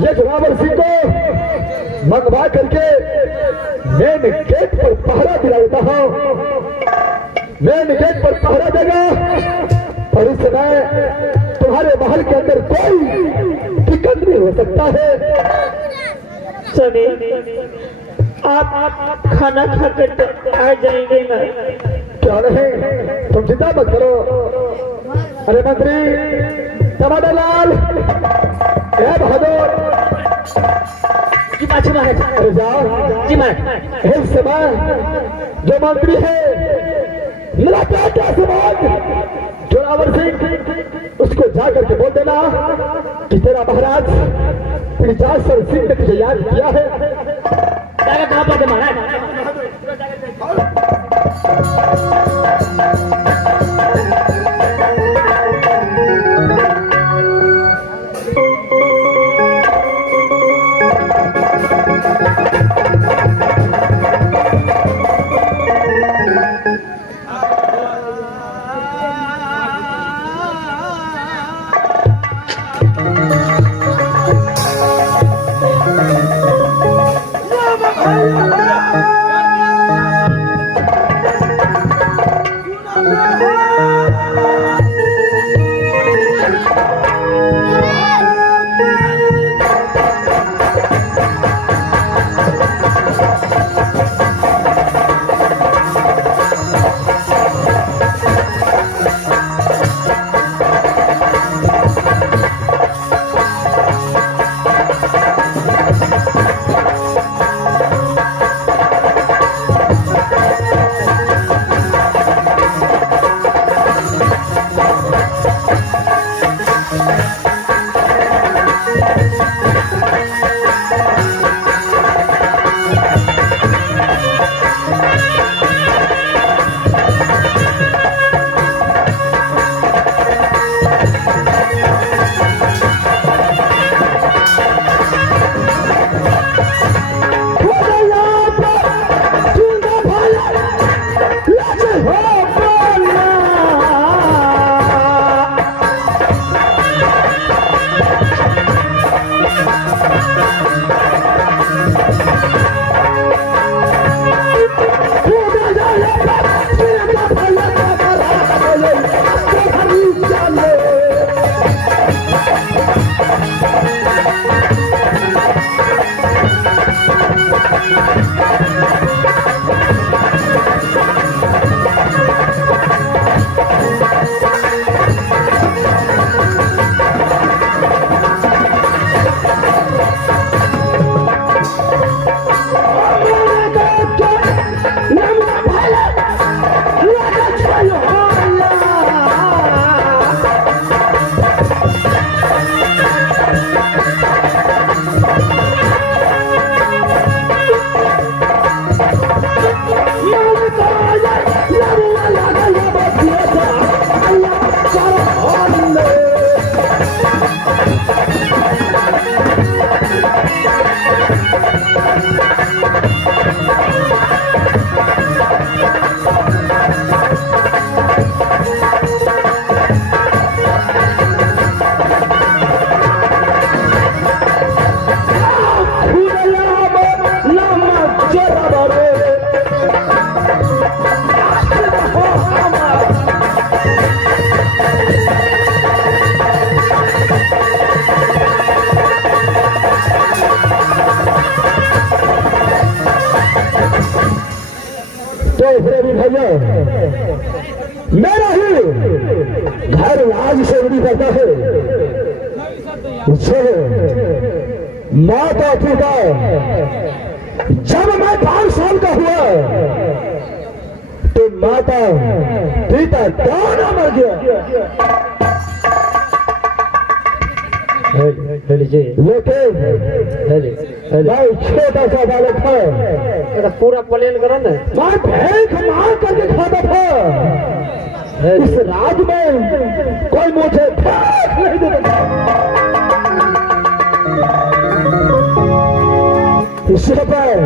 ये जोरावर सिंह को मंगवा करके मेन गेट पर पहरा दिला देता हूँ। मेन गेट पर पहरा देगा और इस समय तुम्हारे महल के अंदर कोई दिक्कत नहीं हो सकता है। सुनिए, आप खाना खाकर आ जाएंगे ना? क्या नहीं, तुम चिंता मत करो। अरे मंत्री टमाटर लाल, बहादुर जी महाराज। अरे जाओ जी महाराज। इस समय जो मंत्री है मेरा बेटा समाज जोरावर सिंह, उसको जाकर के बोल देना कि तेरा महाराज पिरजासर सिंह ने तुझे याद किया है। कहाँ पर महाराज? मेरा ही घर आज से उड़ी करता है। माता पिता जब मैं 5 साल का हुआ तो माता पिता दोनों मर गया। भाई छोटा सा बालक था, पूरा प्लेन करो ना। मैं भैंस मार करके खाता था। इस राज में कोई मुझे भैंस नहीं देता। इस पर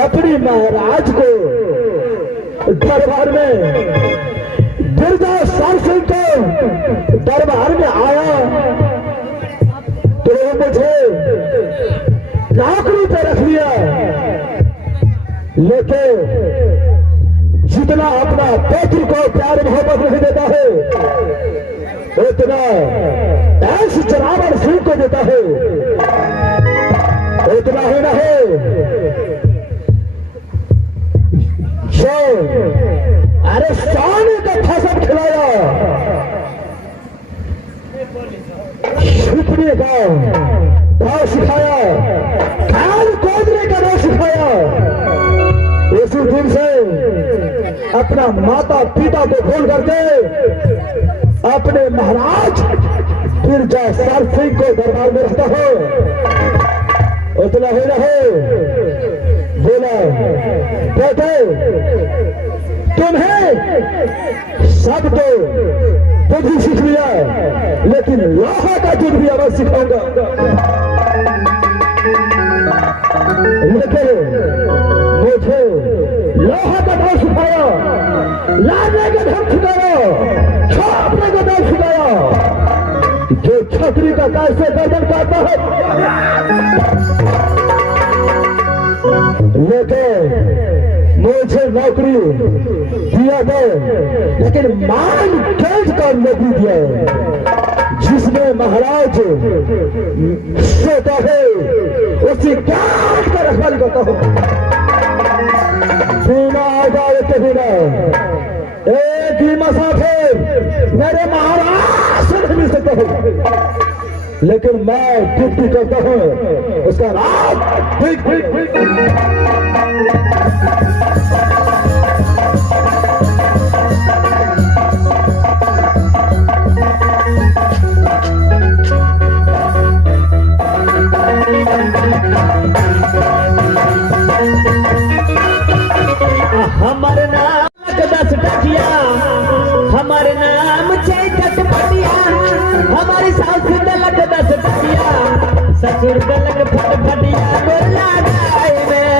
अपनी महाराज को दरबार में बिरजासर सिंह को दरबार में आया तो मुझे लेकिन जितना अपना पुत्र को प्यार मोहब्बत नहीं देता है उतना ऐश जनावर सिंह को देता है। उतना ही नहीं जो अरे सोने का फसल खिलाया, छुपने का भाव सिखाया, काल कोदने का भाव सिखाया, उसी दिन से अपना माता पिता को भूल करके अपने महाराज बिरजा सर सिंह को दरबार में रखता हो। उतना ही रहे बोला बेटे तुम्हें सब तो बुद्धि सीख लिया लेकिन लोहा का युद्ध भी अवश्य सिखाऊंगा। लेकिन मुझे लोहा का दाव सिखाया, लाने का ढंग सिखाया, छापने का दाव सिखाया, जो छतरी का कैसे गर्दन काटता है। लेकिन मुझे नौकरी दिया था लेकिन मान कैद का नौकरी दिया जिसमें महाराज सोता है उसी काट का रखवाली करता हूँ। बिना आजाद के बिना एक ही मसाफिर मेरे महाराज से नहीं मिल सकता हूँ, लेकिन मैं ड्यूटी करता हूँ उसका रात हमारे नाम 10 टकिया, हमारे नाम 6 चटपटिया, हमारी सास दलक 10 टकिया, ससुर दलक फटफटिया बोला गाय में।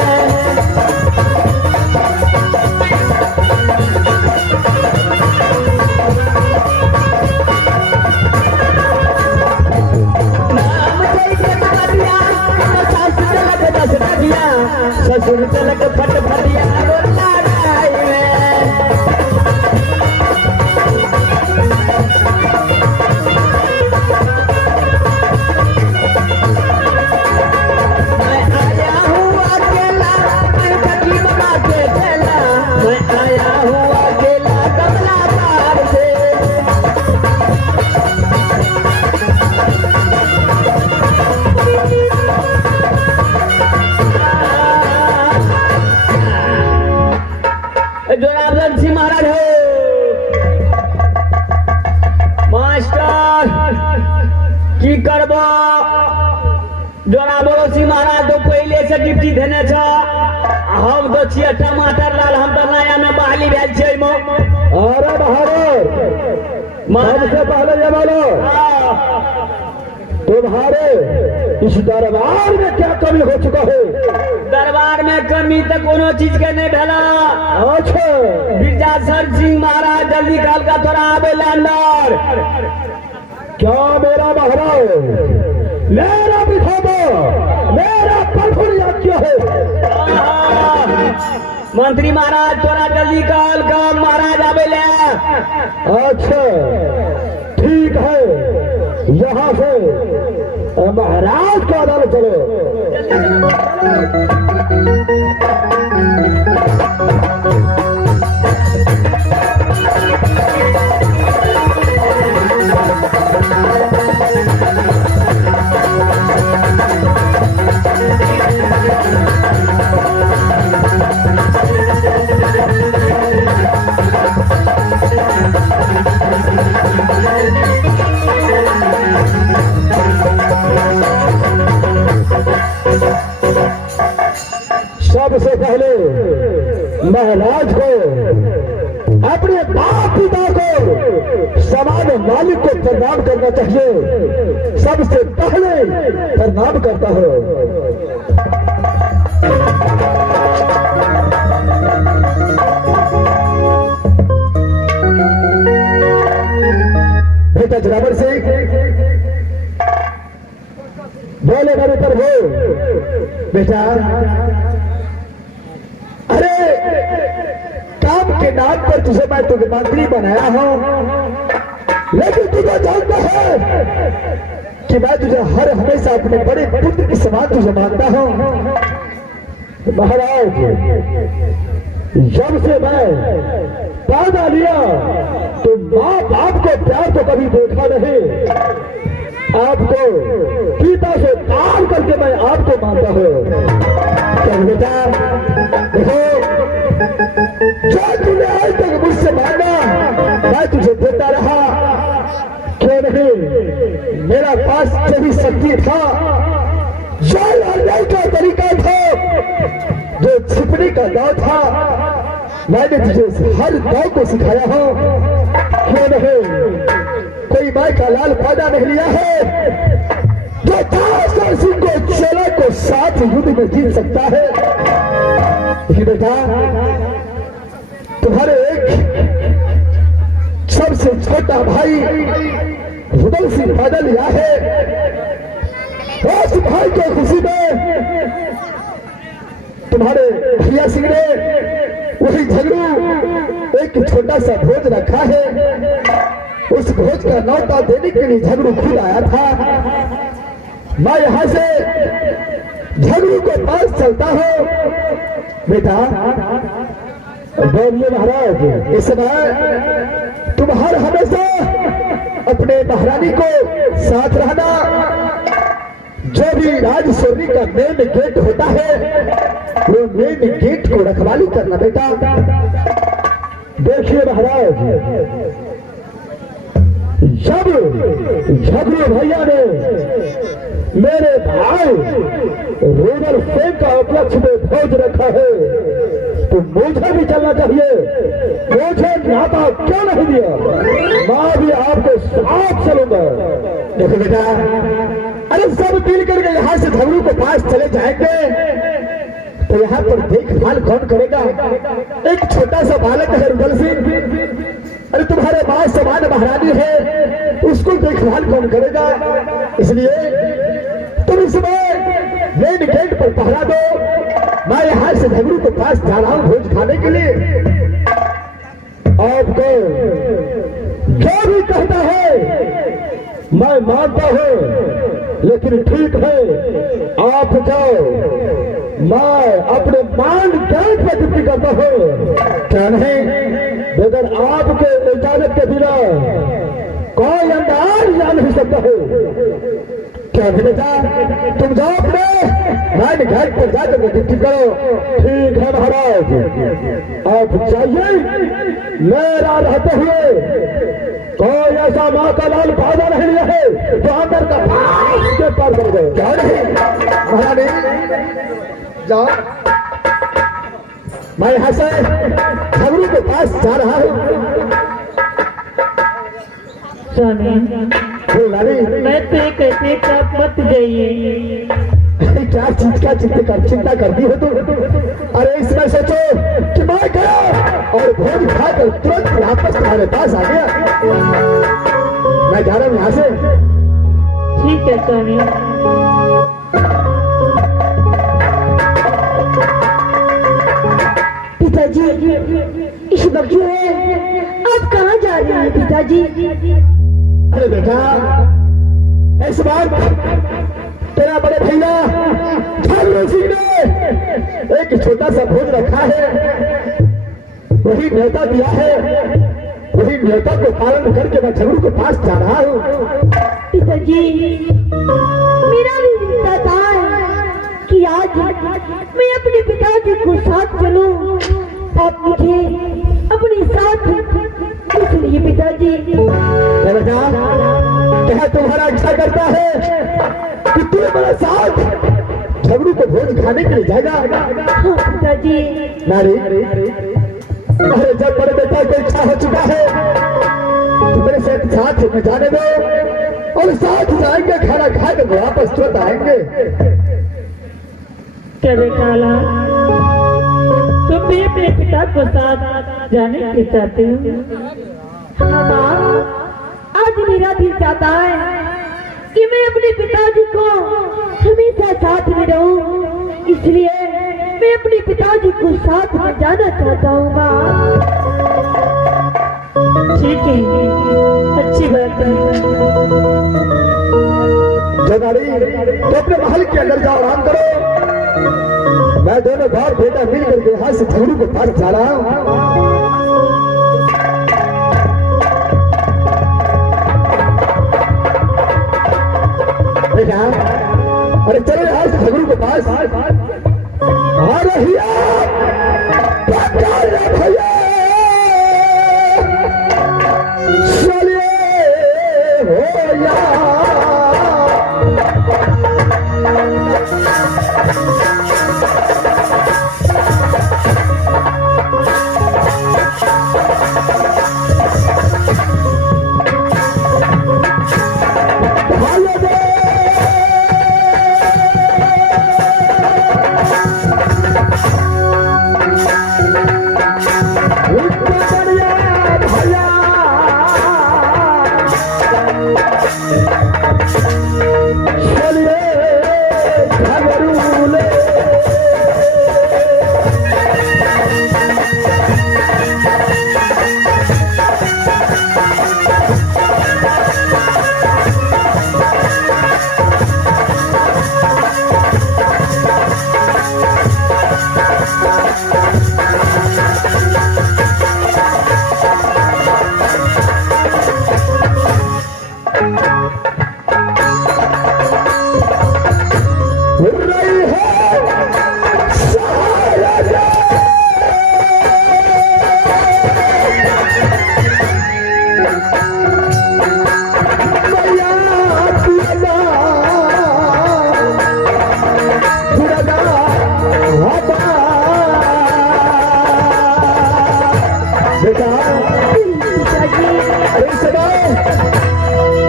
नाम 6 चटपटिया, सास दलक 10 टकिया, ससुर दलक फटफटिया बोला गाय में। मैं आया हूँ अकेला, मैं ठगी बना के चला, मैं आया हूँ अकेला कमला पार से। जनार्दन सिंह महाराज हो मास्टर की करब जनाबो सिंह महाराज तो पहले से ड्यूटी देने छ, हम तो छियै टमाटर लाल, हम तो नया में बहाली भेल छियै। अरे बहादुर सबसे पहले ये बोलो तुम्हारे इस दरबार में क्या कमी हो चुका है? दरबार में कमी तो कोनो चीज के नहीं भेला। अच्छा बिरजासर सिंह महाराज जल्दी काल का तोरा आवे अंदर। क्या मेरा महाराज मेरा विधाता मेरा प्रभु याद किया है? मंत्री महाराज तोरा जल्दी काल का महाराज आवे ले। अच्छा ठीक है, यहाँ से महाराज को अदालत चलो। सबसे पहले महाराज को अपने बाप पिता को समाज मालिक को प्रणाम करना चाहिए। सबसे पहले प्रणाम करता हो। बेटा जनावर सिंह बोले मेरे प्रभु बेटा, अरे नाम पर तुझे मैं तुझे मंत्री बनाया हूँ, लेकिन तुझे जानता है कि मैं तुझे हर हमेशा अपने बड़े पुत्र के समान तुझे मानता हूँ। महाराज, जब से मैं पैदा लिया तो माँ बाप को प्यार तो कभी देखा नहीं। आपको पिता से प्यार करके मैं आपको मानता हूँ। क्या बेटा, देखो, जो तूने आज तक मुझसे मांगा मैं तुझे देता रहा, क्यों नहीं? मेरा पास जो भी शक्ति था, जो लड़ने का तरीका था, जो छिपने का दाव था, मैंने तुझे हर दाव को सिखाया हो। क्यों नहीं? कोई माई का लाल पैदा नहीं लिया है जो 10 सिंह को चेला को साथ युद्ध में जीत सकता है। लेकिन बेटा, तुम्हारे एक सबसे छोटा भाई रुदल सिंह पैदा लिया है। उस भाई की खुशी में तुम्हारे भैया सिंह ने वही झगड़ू एक छोटा सा भोज रखा है। उस भोज का न्योता देने के लिए झगड़ू खुद आया था। मैं यहां से झगड़ू के पास चलता हूं। बेटा बोलिए महाराज, इस समय तुम हर हमेशा अपने महारानी को साथ रहना। जो भी राजसोनी का मेन गेट होता है, वो मेन गेट को रखवाली करना। बेटा देखिए महाराज, जब झगड़ू भैया ने मेरे भाई रुदल सिंह का उपलक्ष्य में भोज रखा है, तो मुझे भी चलना चाहिए। मुझे नाता क्यों नहीं दिया? मैं भी आपको साथ चलूंगा। देखो बेटा, अरे सब मिल करके यहाँ से झगड़ू के पास चले जाएंगे तो यहाँ पर देखभाल कौन करेगा? एक छोटा सा बालक है रुदल सिंह, अरे तुम्हारे मां समान महारानी है, उसको देखभाल कौन करेगा? इसलिए तुम इस समय मेन गेट पर पहरा दो। मैं यहाँ से झगड़ू के पास जा रहा हूँ भोज खाने के लिए। आपको जो भी कहता है मैं मानता हूँ, लेकिन ठीक है, आप जाओ। मैं अपने मान ज्ञान पर ड्यूटी करता हूँ। क्या नहीं? बगैर आपके इजाजत के बिना कोई अंदाज जा नहीं सकता है। क्या नहीं बेटा, तुम जाओ अपने मान ज्ञान पर जाकर ड्यूटी करो। ठीक है महाराज, आप जाइए। मेरा रहते हुए कोई ऐसा माँ का लाल पैदा नहीं लिया है तो अंदर का के पार कर गए। क्या नहीं महारानी, जाओ। मैं यहाँ से झगड़ू के पास जा रहा हूँ। मैं तो ये कहते कि आप मत जाइए। क्या चीज का चिंता करती हो तुम? अरे इसमें सोचो कि मैं गया और भोज खाकर तुरंत वापस तुम्हारे पास आ गया। मैं जा रहा हूँ यहाँ से। ठीक है सोनी। पिताजी, इस वक्त जो है आप कहाँ जा रहे हैं पिताजी? अरे बेटा, इस बार तेरा बड़े भैया झगड़ू सिंह ने एक छोटा सा भोज रखा है, वही न्योता दिया है। वही न्योता को पालन करके मैं झगड़ू के पास जा रहा हूँ। पिताजी, मेरा भी इच्छा था कि आज मैं अपने पिताजी को साथ चलूं। आप मुझे अपने साथ इसलिए पिताजी। बेटा, क्या तुम्हारा इच्छा करता है कि तू मेरे साथ झगड़ू को भोज खाने के लिए जाएगा? हाँ पिताजी। नारी, अरे जब बड़े बेटा को इच्छा हो चुका है तो मेरे साथ में जाने दो और साथ जाएंगे, खाना खाकर वापस तुरंत आएंगे। क्या बेटा, तुम भी अपने पिता को साथ जाने के चाहते हो? हाँ माँ, आज मेरा दिल चाहता है कि मैं अपने पिताजी को हमेशा साथ में रहूं। इसलिए मैं मैं अपने पिताजी को साथ में जाना चाहता हूँ माँ। ठीक है, अच्छी बात है। जनाड़ी तो अपने महल के अंदर जाओ, आराम करो। मैं दोनों बाप बेटा मिल करके यहाँ से झगड़ू के पास जा रहा हूँ। अरे चलो यहाँ से झगड़ू के पास आ रही भैया, चलिए हो यार।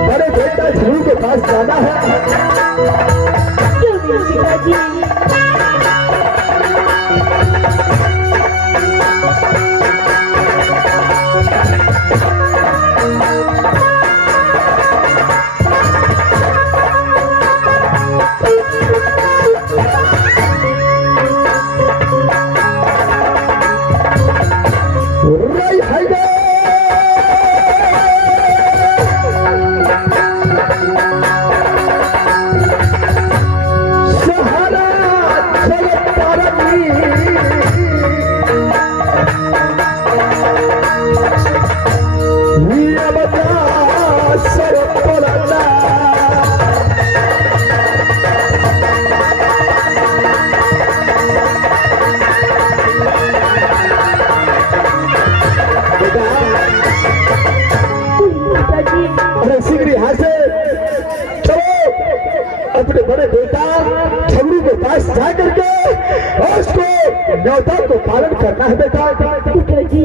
बड़े बेटा झूल के पास जाना है। क्यों नहीं पिताजी? अपने बड़े बेटा झगड़ू के पास जा करके और उसको न्योता को पालन करना है बेटा। पिताजी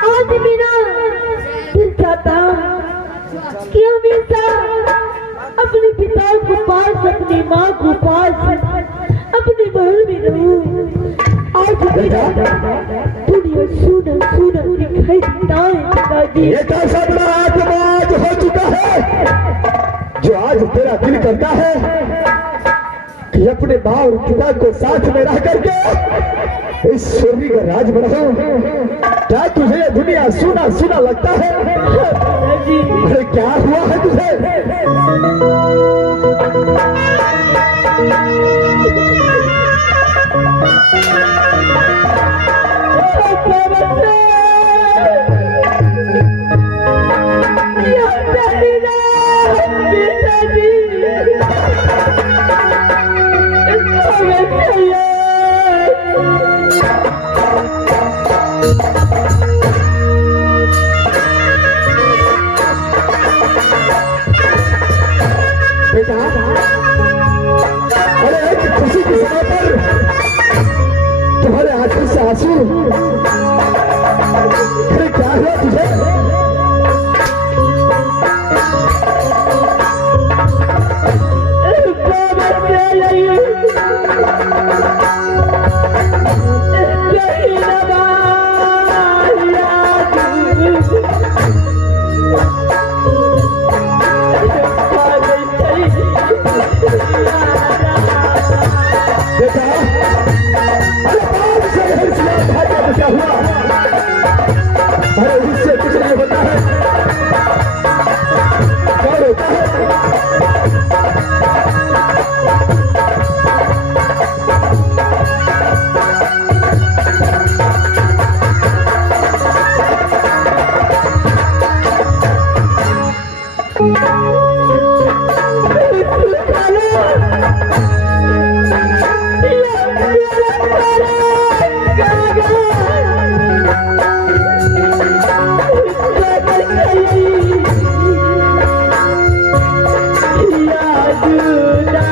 आज मेरा दिल चाहता कि हमेशा अपने पिता को पास, अपनी माँ को पास, अपने महल में रहूं। आज मेरा दुनिया सुना सुना दिखाई देता है पिताजी। ये कैसा बड़ा आत्माज हो चुका है जो आज तेरा दिल करता है कि अपने माँ और पिता को साथ में रह करके इस स्वर्ग का राज बढ़ाऊं। क्या तुझे ये दुनिया सुना सुना लगता है? अरे क्या हुआ है तुझे? बेटा, अरे एक खुशी की समय पर तुम्हारे आंखों से आंसू, अरे क्या हुआ तुझे? बेटा बेटा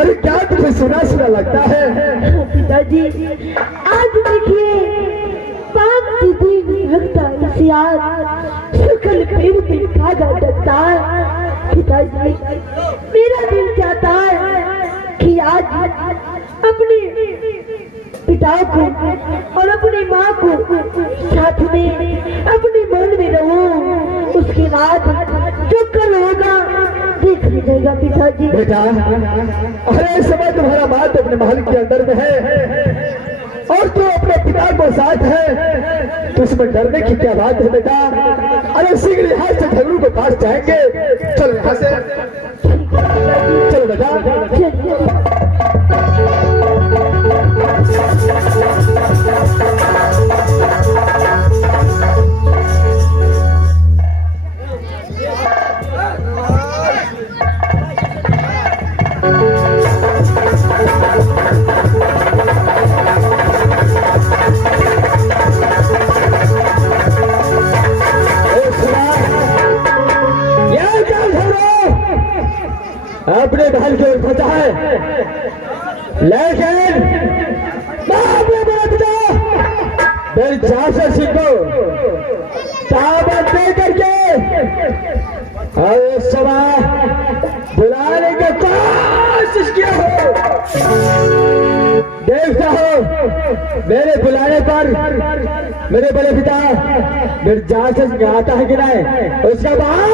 अरे क्या तुम्हें सुना सुना लगता है? पिताजी आज देखिए पाप सीधी भक्ता इसियार सकल पेड़ पे खाजा डरता है। पिताजी मेरा दिल चाहता है कि आज अपने पिता को और अपनी माँ को साथ में अपने मन में रहूं, उसके बाद जो कल होगा देख लीजिएगा पिताजी। बेटा अरे इस समय तुम्हारा बात अपने महल के अंदर में है और तू अपने पिता को साथ है, तो इसमें डरने की क्या बात है बेटा? अरे शीघ्र यहाँ से झगड़ू के पास जाएंगे। चल यहाँ से चल बेटा। अपने महल की ओर पहुंचा है, लेकिन मेरी जासूस सिंह को दावत दे करके और इस समय बुलाने की कोशिश किया हो। देखता हो मेरे बुलाने पर मेरे बड़े पिता मेरे जासूस में आता है कि नहीं। उसके बाद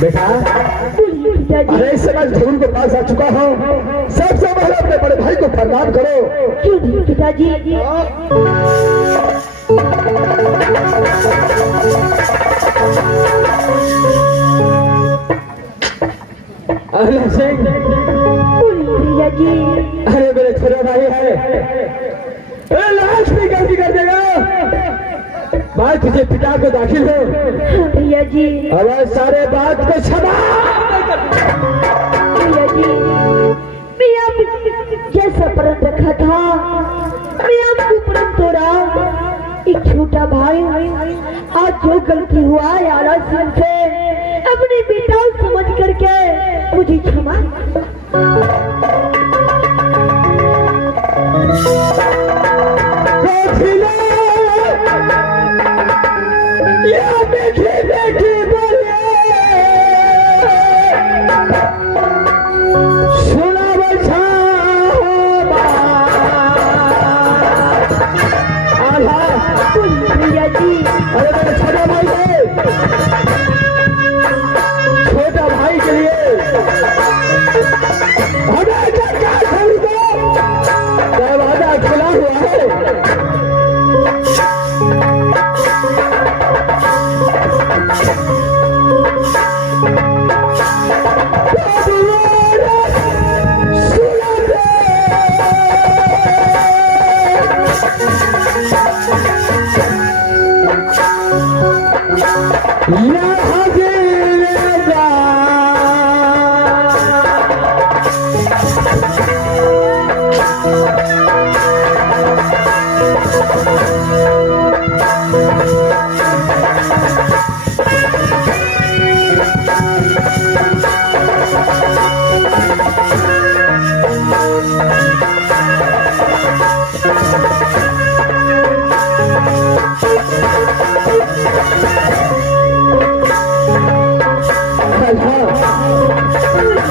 बेटा अरे इस समय जरूर के पास आ चुका हूँ, सबसे पहले अपने बड़े भाई को प्रणाम करो। क्यों नहीं पिताजी? अरे सिंह भैया जी, अरे मेरे छोटा भाई है, लाश भी गलती कर देगा। मैं तुझे पिता को दाखिल हो भैया जी। अब सारे बात को क्षमा भैया जी, मैं आप जैसा प्रण रखा था मैं आपको प्रण तोड़ा। एक छोटा भाई आज जो गलती हुआ यार से अपने बेटा समझ करके मुझे क्षमा। भैया जी अरे मेरे छोटा भाई है, छोटा भाई के लिए हम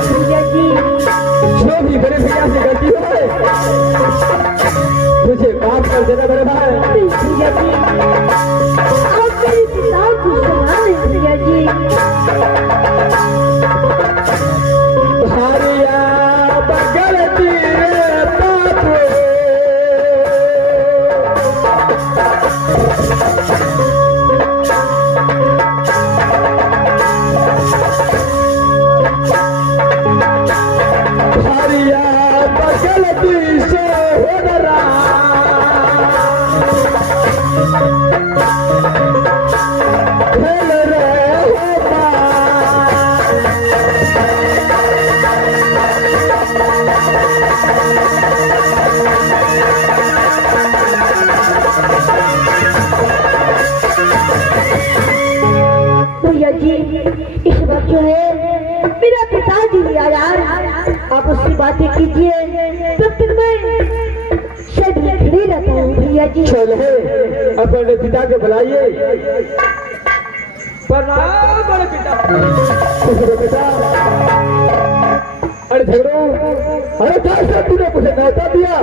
भैया जी जो भी बड़े भैया से गलती हो मुझे माफ कर देना बड़े भाई। भैया जी आप मेरे पिता को सुना दें भैया जी। भारिया बगलती रे बापू भारिया बगलती से हो डरा खेल रहे हो भैया जी इस वक्त जो है मेरा पिताजी लिया यार आप उससे बातें कीजिए तब तक मैं शेड में खड़ी रहता हूँ भैया जी। चले अपने पिता के बुलाइए। प्रणाम बड़े पिता। बेटा अरे झगड़ो अरे कैसे तूने मुझे न्योता दिया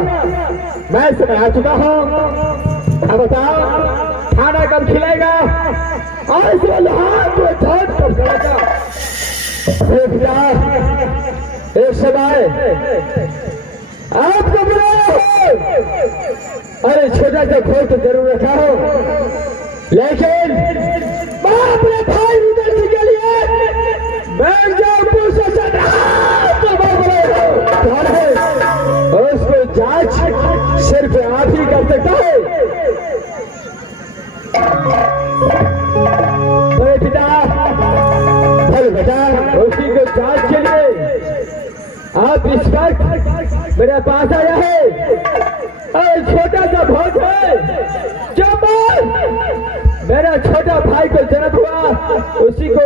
मैं समय आ चुका हूँ। अब बताओ खाना कब खिलाएगा और इस हाथ को छाट कर जाएगा। पिता एक समय आपको बुलाया अरे छोटा सा भोज तो जरूर रखा हो लेकिन बाप रे भाई उधर से के लिए बैठ जाओ पूछो तो कौन है उसको जांच सिर्फ आप ही कर सकता है। बड़े पिता भले बेटा उसी को जांच के लिए आप इस वक्त मेरे पास आया है और छोटा सा भोज है जब मेरा छोटा भाई को जन्म हुआ उसी को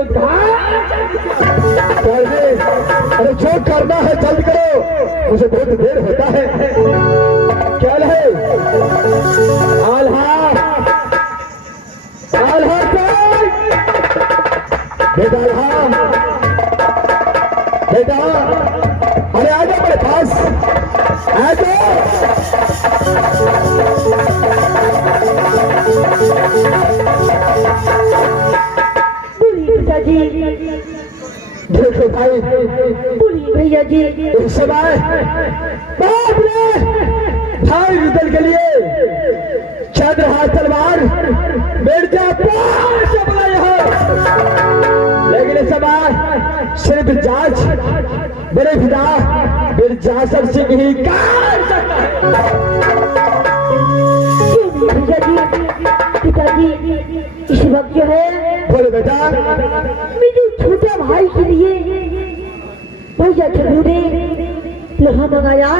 अरे जो करना है जल्द करो मुझे बहुत देर होता है। क्या है आल्हा आल्हा बेटा आल्हा बेटा अरे आ जाओ मेरे पास आ जाओ। बोलिए पिताजी। देखो भाई बोलिए भैया जी। इस समय बाप रे भाई युद्ध के लिए चंद्र हाथ तलवार मिर्जा पास लेकिन इस समय सिर्फ जांच बड़े पिता मिर्जा सिंह ही कर सकता है। भैया जी पिताजी इस वक्त जो है बोले बेटा मेरे छोटे भाई के लिए भैया जरूर लोहा मंगाया।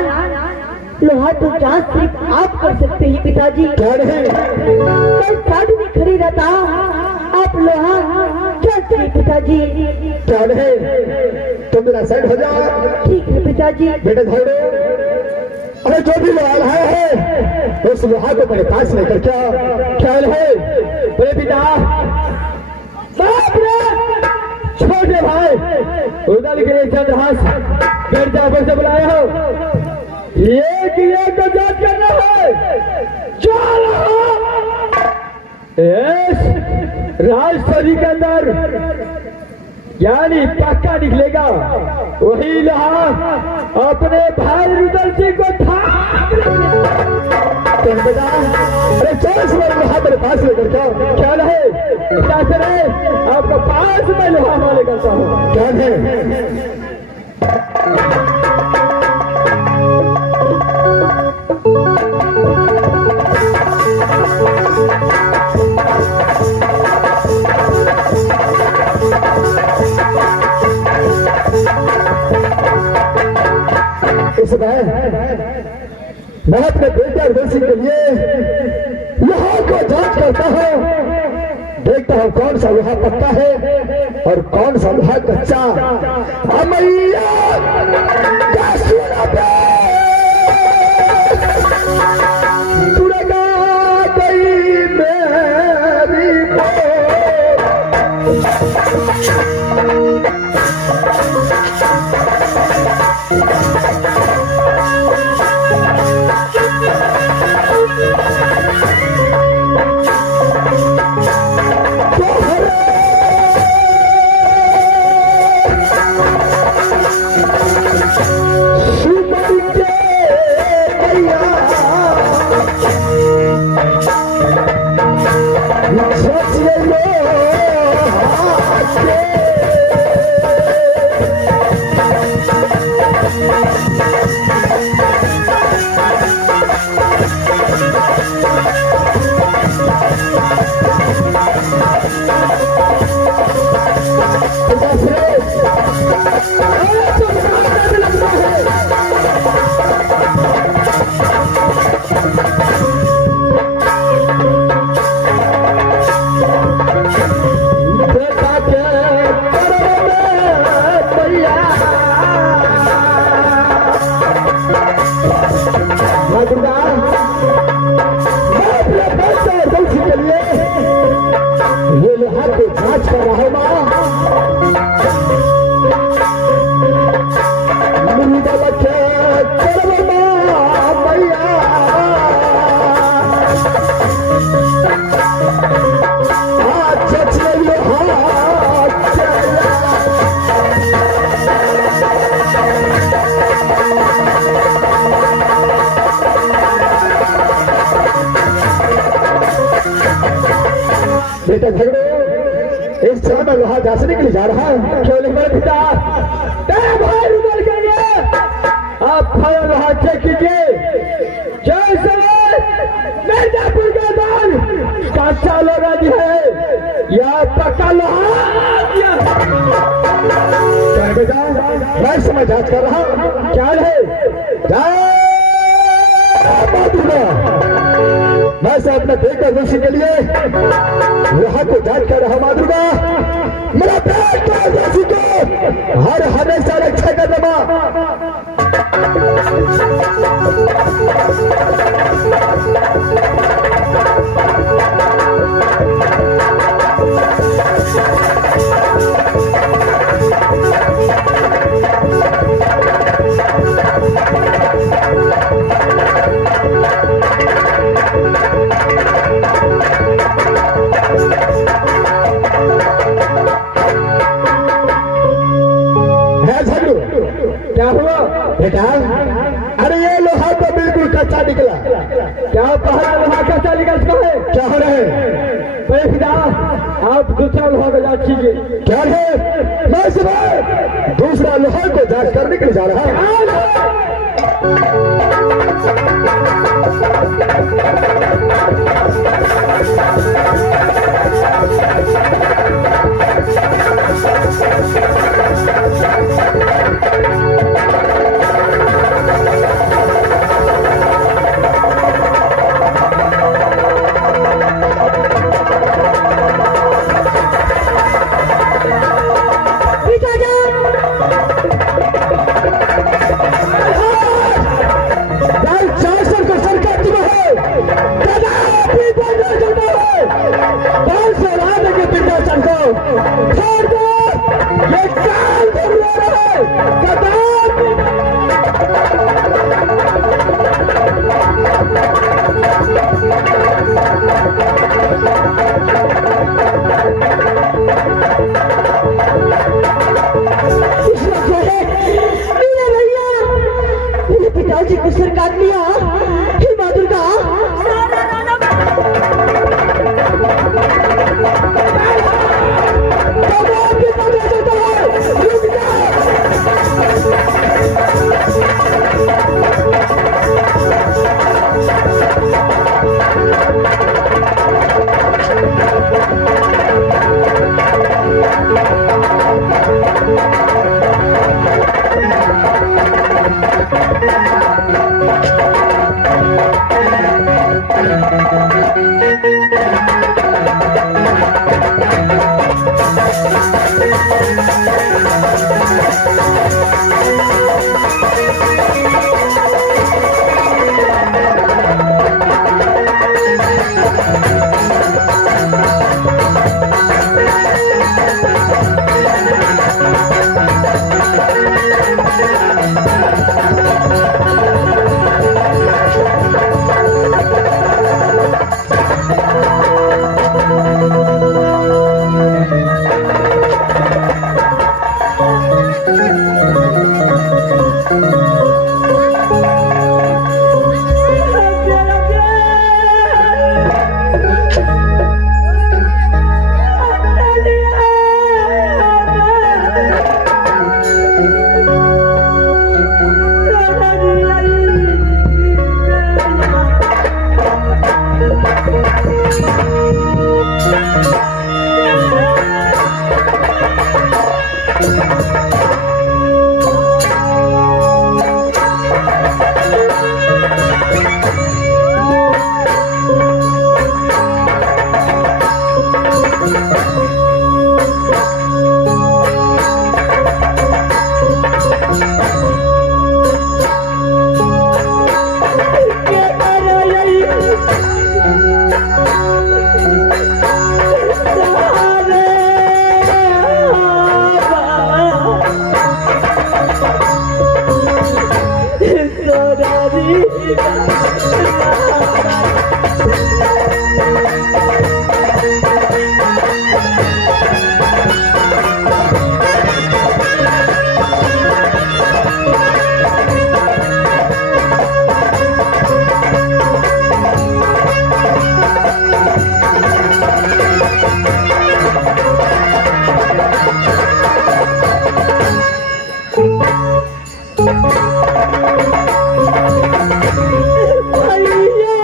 लोहा तो जांच सिर्फ आप कर सकते हैं पिताजी। क्या नहीं मैं साथ में खड़ी रहता आप लोहा जांचिए पिताजी। क्या नहीं तो मेरा सेट हो जाए। ठीक है पिताजी। बेटा धरो अरे जो भी लोहा लाया है उस लोहा को मेरे पास लेकर क्या ख्याल है बड़े पिता बाप रे छोटे भाई उधर के लिए चंद्रहास मिर्जा पर से बुलाया हो एक को जांच करना है। चलो राजस्थानी के अंदर यानी पक्का निकलेगा वही लोहा अपने भाई रुदल सिंह को थाम बेटा अरे चौस में लोहा मेरे पास लेकर जाओ। क्या है आपका पास में लोहा वाले करता हूँ। क्या है इस बार मैं अपने बेटा सिंह के लिए लोहा को जांच करता हूँ। देखता हूँ कौन सा लोहा पक्का है और कौन सा लोहा कच्चा। अमैया माँ दुर्गा मैं अपने बच्चे और तुलसी के लिए ये लोहा को जांच कर रहा हूँ माँ। मुर्दा बच्चे चलो माँ मैया आज चले लोहा बेटा झगड़े इस समय में लोहा जांचने के लिए जा रहा है। क्यों नहीं मेरे पिता तेरे भाई रुदल के लिए आप फल लोहा चेक कीजिए। जैसे मिर्जापुर का दान कच्चा लोहा जी है या पक्का लोहा क्या बेटा मैं इस समय जांच कर रहा हूँ। क्या है मैं से अपने बेटा दोषी के लिए लोहा को जांच कर रहा हूं। माँ दुर्गा मेरा बेटा दोषी को हर हमेशा रक्षा कर देना। क्या हुआ बेटा? अरे ये लोहा तो बिल्कुल कच्चा निकला। क्या पहला लोहा कच्चा निकल चुका है? क्या हो रहा है पिता आप दूसरा लोहा को जांच कीजिए। क्या है मैं सुबह दूसरा लोहा को जांच करने के लिए जा रहा हूँ। पिताजी को सर काट लिया। हे माँ दुर्गा भैया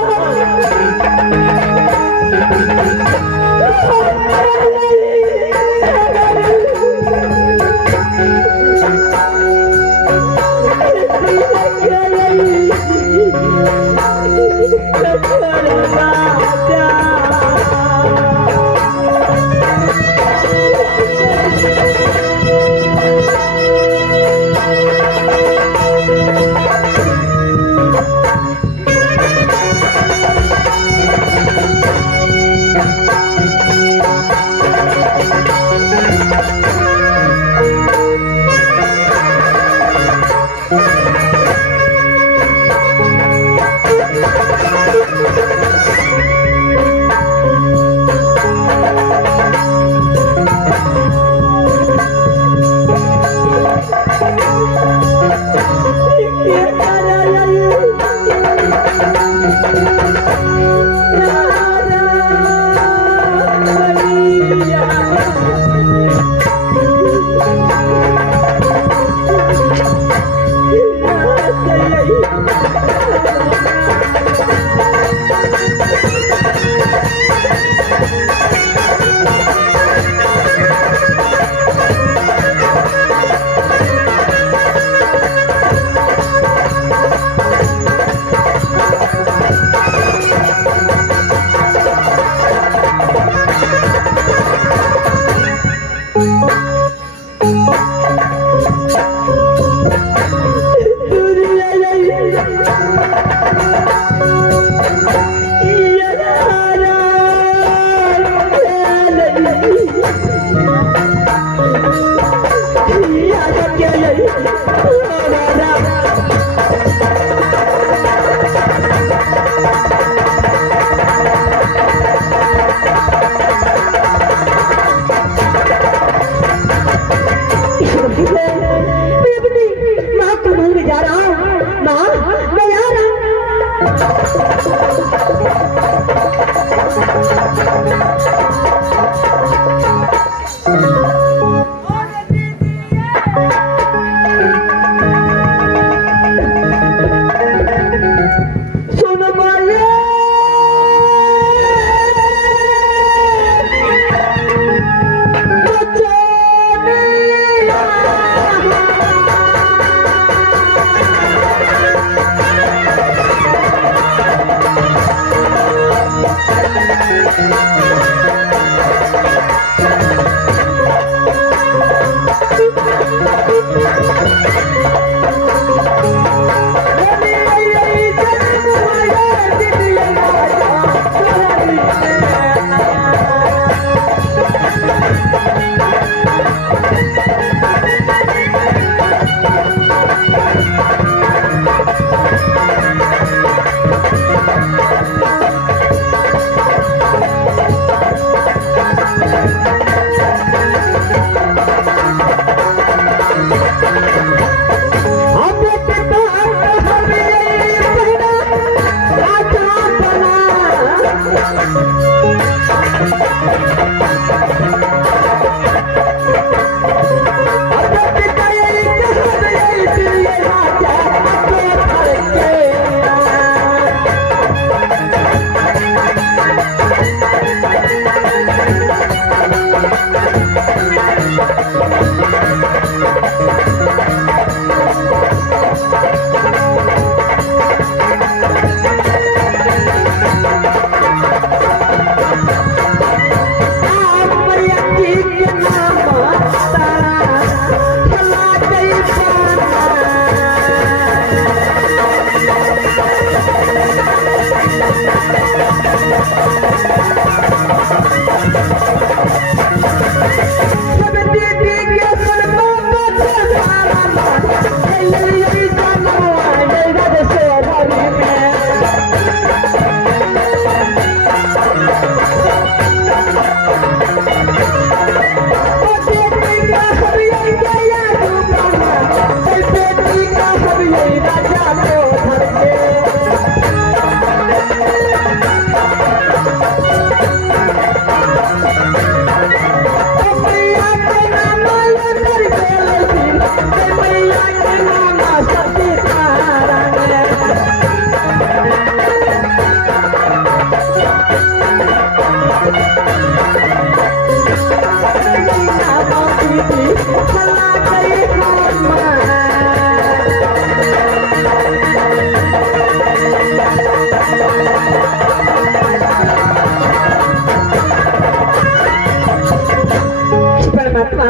परमात्मा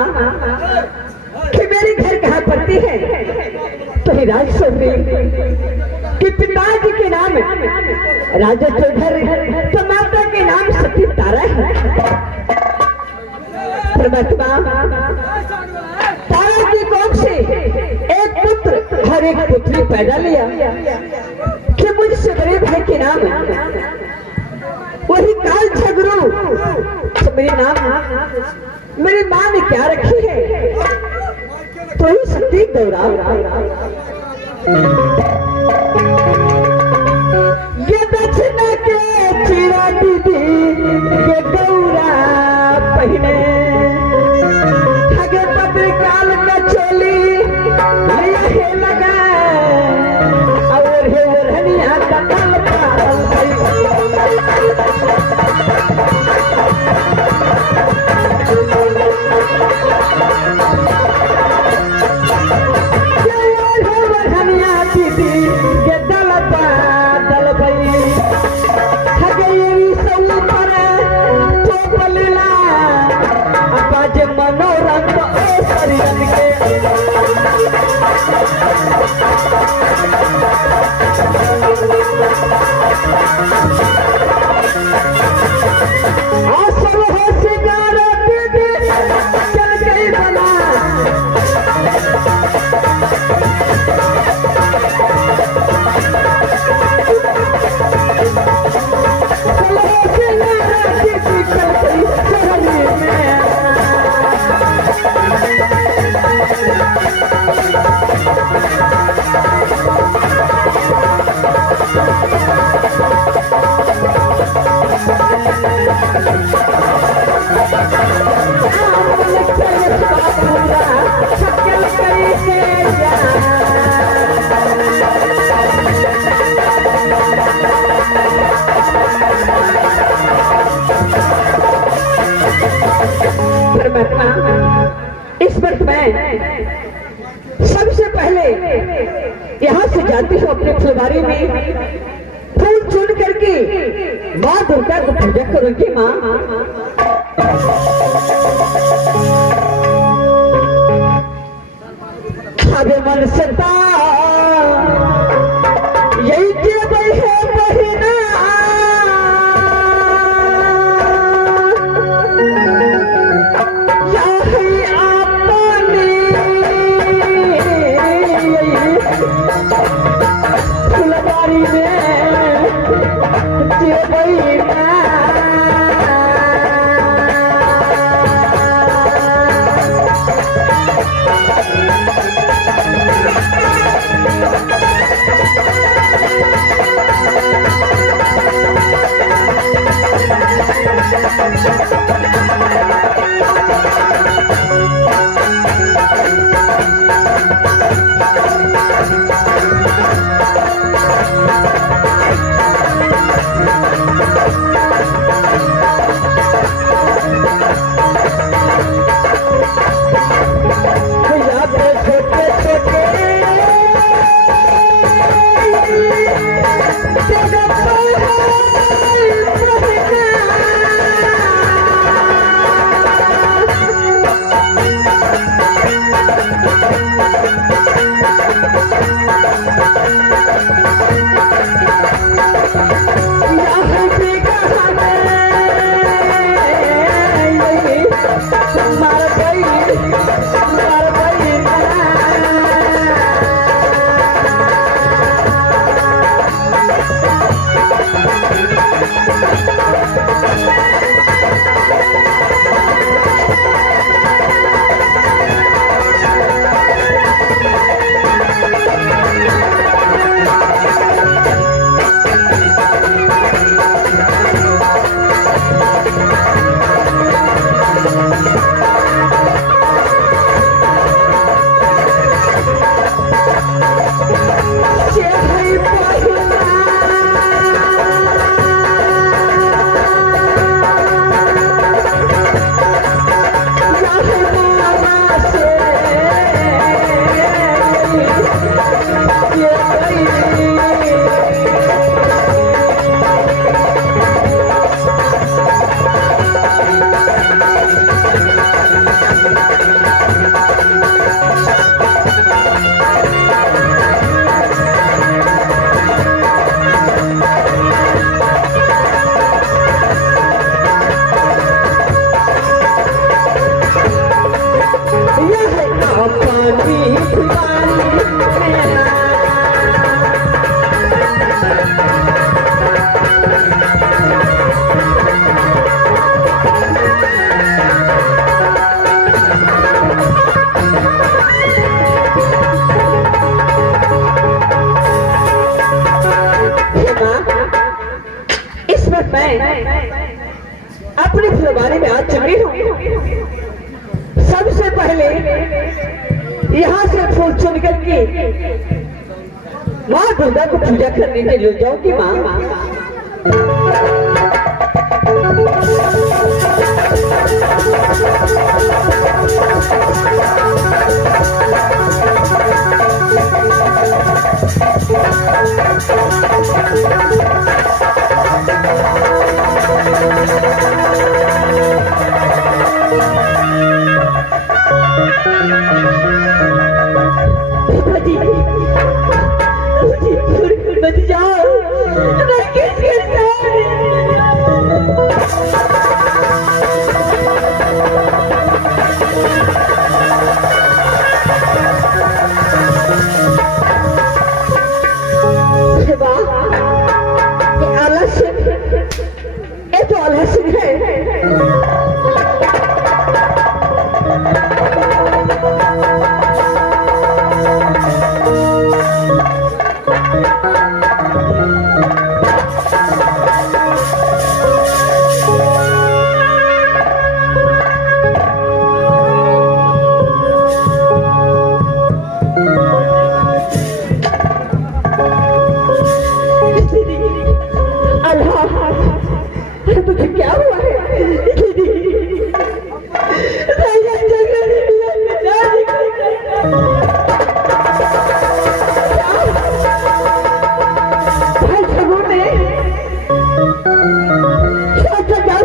कि मेरे घर कहाँ पड़ती है? तो ही राज सोनी कि पिताजी के नाम राजा चौधर तो माता के नाम सती तारा है। परमात्मा तारा की कोख से एक पुत्र हर एक पुत्री पैदा लिया कि मुझसे बड़े भाई के नाम वही काल झगड़ू तो मेरी माँ ने क्या रखी है? तो ही सती गौराव। ये दक्षिणा के चिरा दीदी ये गौरा पहने हगे पत्र काल का चोली ये लगा और हे ओढ़निया का काल इस वक्त मैं सबसे पहले यहाँ से जाती हूँ अपने फुलवारी में फूल चुन करके माँ दुर्गा को पूजा करूंगी। माँ खावे मन सता यही के है बहिना फुलवारी में वक्त मैं अपने फुलवारी में आ चुकी हूँ। सबसे पहले यहाँ से फूल चुन करके माँ दुर्गा को पूजा करने के लिए जाऊंगी। माँ बच जाओ, मैं किसके ये तो आलस्य है। तुझे क्या हुआ है?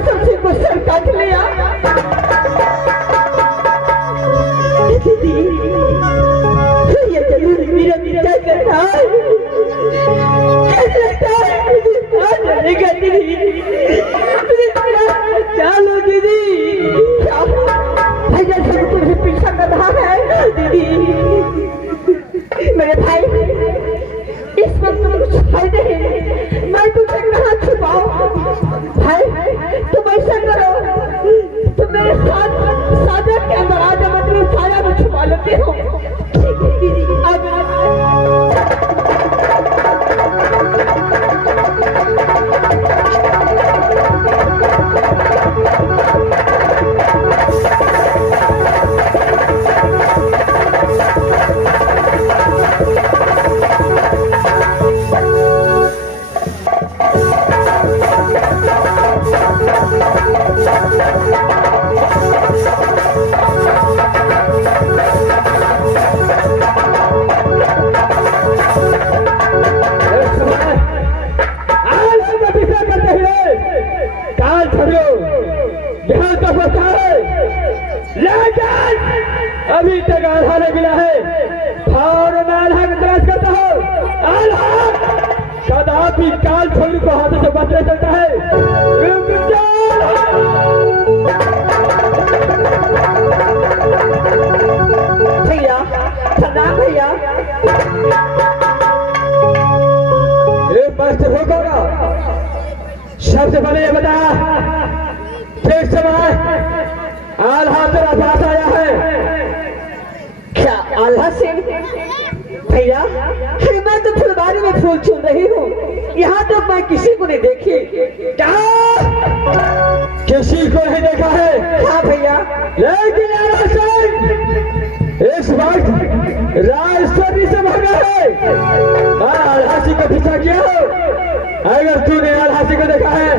सबसे को सर काट लिया। ये जरूर मेरा बेटा करता है। चलो दीदी, भाई जैसे तुझे पीछा कर रहा है। दीदी मेरे भाई, इस वक्त कुछ है नहीं, मैं तुझे कहाँ छुपाऊं? भाई तुम ऐसा करो, तुम मेरे साथ साजा के अंदर आ जाओ, मैं तुम्हें साया में छुपा लेती हूँ। ठीक है दीदी, अभी तक आल्हा नहीं मिला है और मैं आल्हा की तलाश करता हूँ। आल्हा कदापि काल छोड़ को हाथों से बच नहीं सकता है। भैया प्रणाम भैया। एक बात हो होगा, सबसे पहले ये बता, किस समय आल्हा तेरा पास आया है? क्या आल्हा सिंह? भैया अरे मैं तो फुलवारी में फूल चुन रही हूँ, यहाँ तो मैं किसी को नहीं देखी। क्या किसी को नहीं देखा है? हाँ भैया, लेकिन आल्हा सिंह इस वक्त राजस्थानी से भागा है। आल्हा सिंह का पीछा किया हो। अगर तूने आल्हा सिंह को देखा है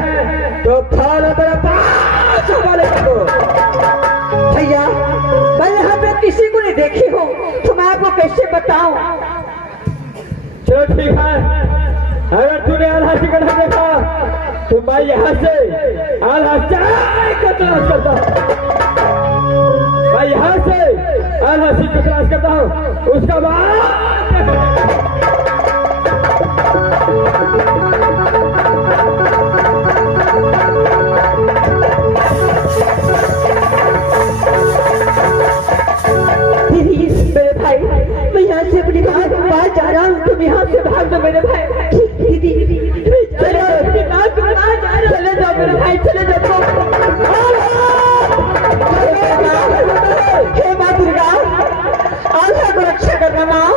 तो फाला तेरा पास वाले को। भैया मैं यहाँ पे किसी को नहीं देखी हूँ, तो मैं आपको कैसे बताऊं? चलो ठीक है, अगर तूने आल्हा सिंह को नहीं देखा तो मैं यहाँ से आल्हा सिंह को तलाश करता हूँ। मैं यहाँ से आल्हा सिंह को तलाश करता हूँ, उसका बाद मेरे भाई, मैं यहाँ से अपनी बात बाहर जा रहा हूँ, तुम यहाँ से भाग दो मेरे भाई। दीदी चले जाओ मेरे भाई, चले जाओ। हे माँ दुर्गा, आल्हा को रक्षा करना माँ।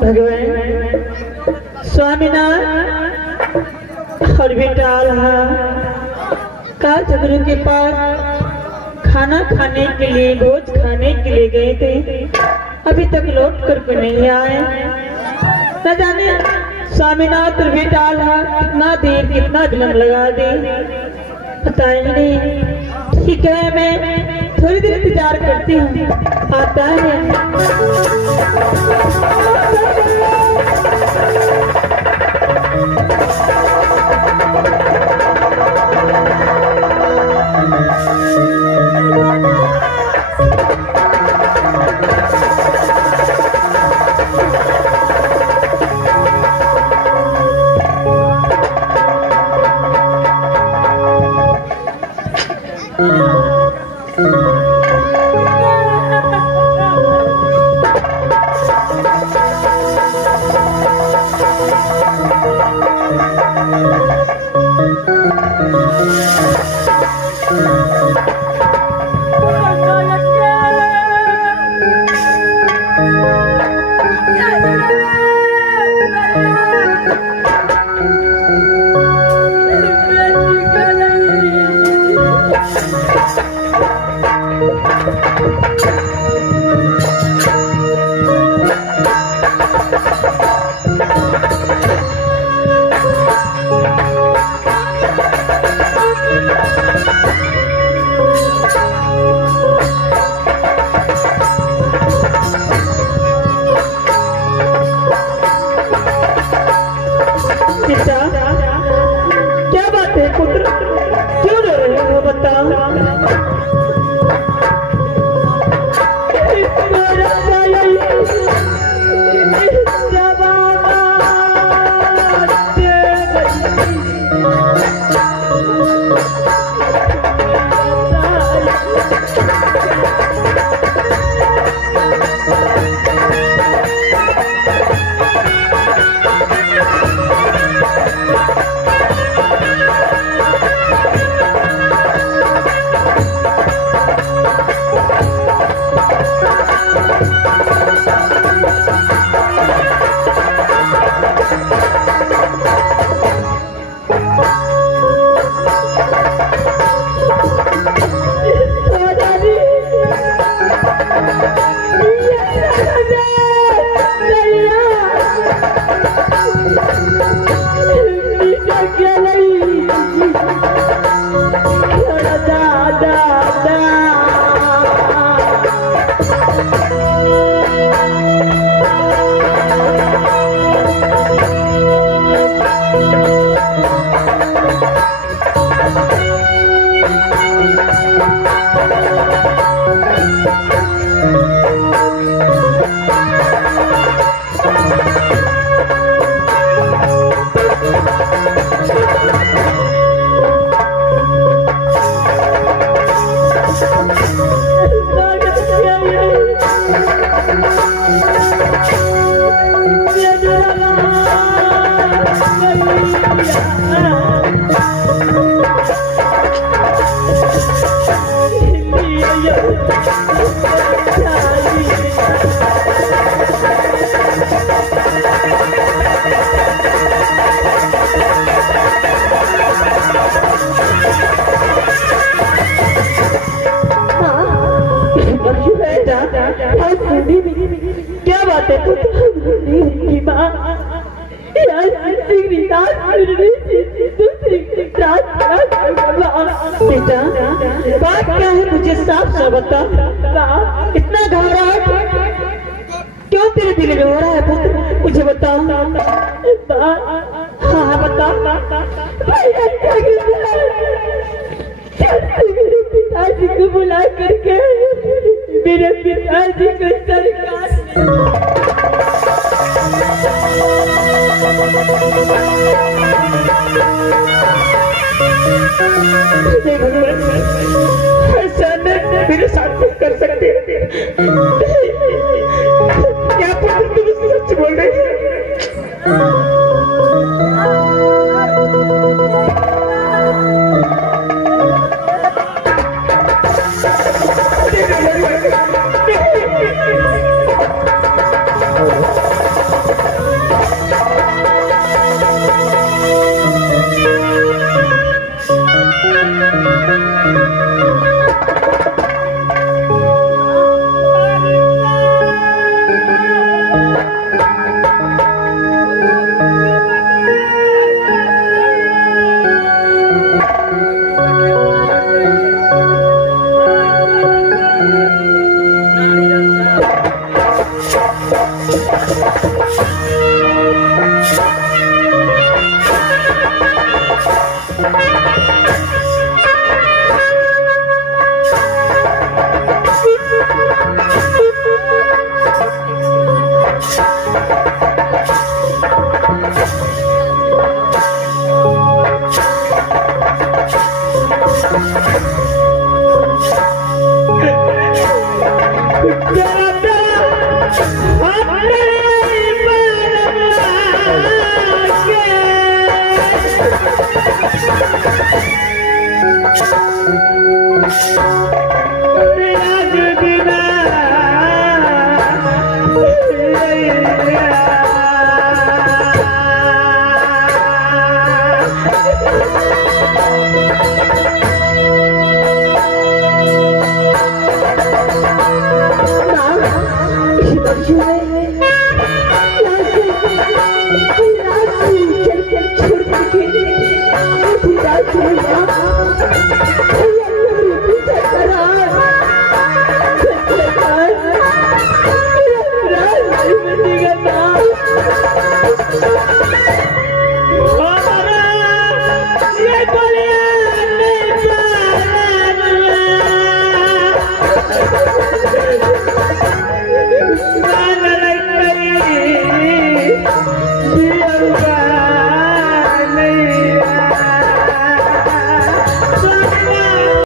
भगवान स्वामीनाथ और बेटा आल्हा काल गुरु के पास खाना खाने के लिए भोज खाने के लिए गए थे, अभी तक लौट कर नहीं आए। न जाने स्वामीनाथ और बेटा आल्हा कितना देर कितना विलम्ब लगा दे, पता ही नहीं। ठीक है, मैं थोड़ी देर इंतजार करती हूँ, आता है। क्या बात है पुत्र, क्यों रो रहे हो बताओ। क्या बात है की माँ बेटा, बात क्या है मुझे साफ साफ बता। इतना घबराहट क्यों तेरे दिल में हो रहा है पुत्र, मुझे बताओ। हाँ हाँ बता। मेरे पिताजी को बुला करके मेरे पिताजी को सरकार ऐसा मेरे साथ कर सकते? क्या पता तुम सच बोल रही हो?